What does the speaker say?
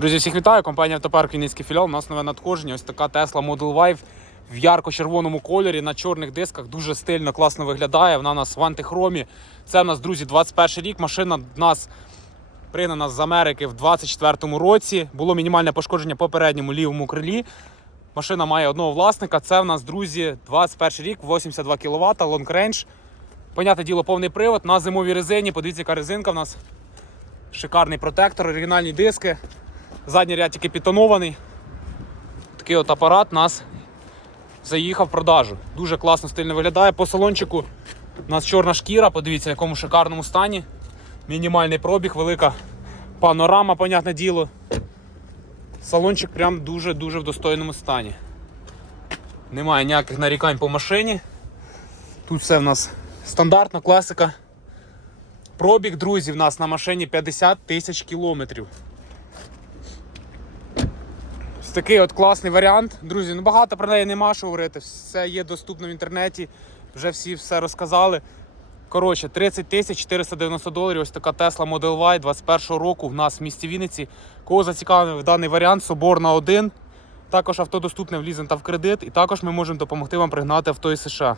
Друзі, всіх вітаю! Компанія Автопарк Вінницький філіал. У нас нове надходження. Ось така Tesla Model Y в ярко-червоному кольорі на чорних дисках. Дуже стильно, класно виглядає. Вона у нас в антихромі. Це у нас, друзі, 21 рік. Машина в нас пригнана з Америки в 24 році. Було мінімальне пошкодження по передньому лівому крилі. Машина має одного власника. Це в нас, друзі, 21 рік, 82 кВт, range. Понятне діло, повний привод на зимовій резині. Подивіться, яка резинка в нас. Шикарний протектор, оригінальні диски. Задній ряд тільки підтонований. Такий от апарат нас заїхав в продажу. Дуже класно стильно виглядає. По салончику у нас чорна шкіра, подивіться, в якому шикарному стані. Мінімальний пробіг, велика панорама, понятне діло. Салончик прям дуже-дуже в достойному стані. Немає ніяких нарікань по машині. Тут все в нас стандартна класика. Пробіг, друзі, в нас на машині 50 тисяч кілометрів. Такий от класний варіант. Друзі, ну багато про неї нема що говорити. Все є доступно в інтернеті. Вже всі все розказали. Коротше, 30 тисяч 490 доларів. Ось така Tesla Model Y 21 року в нас в місті Вінниці. Кого зацікавив даний варіант, Соборна 1. Також авто доступне в лізинг та в кредит. І також ми можемо допомогти вам пригнати авто із США.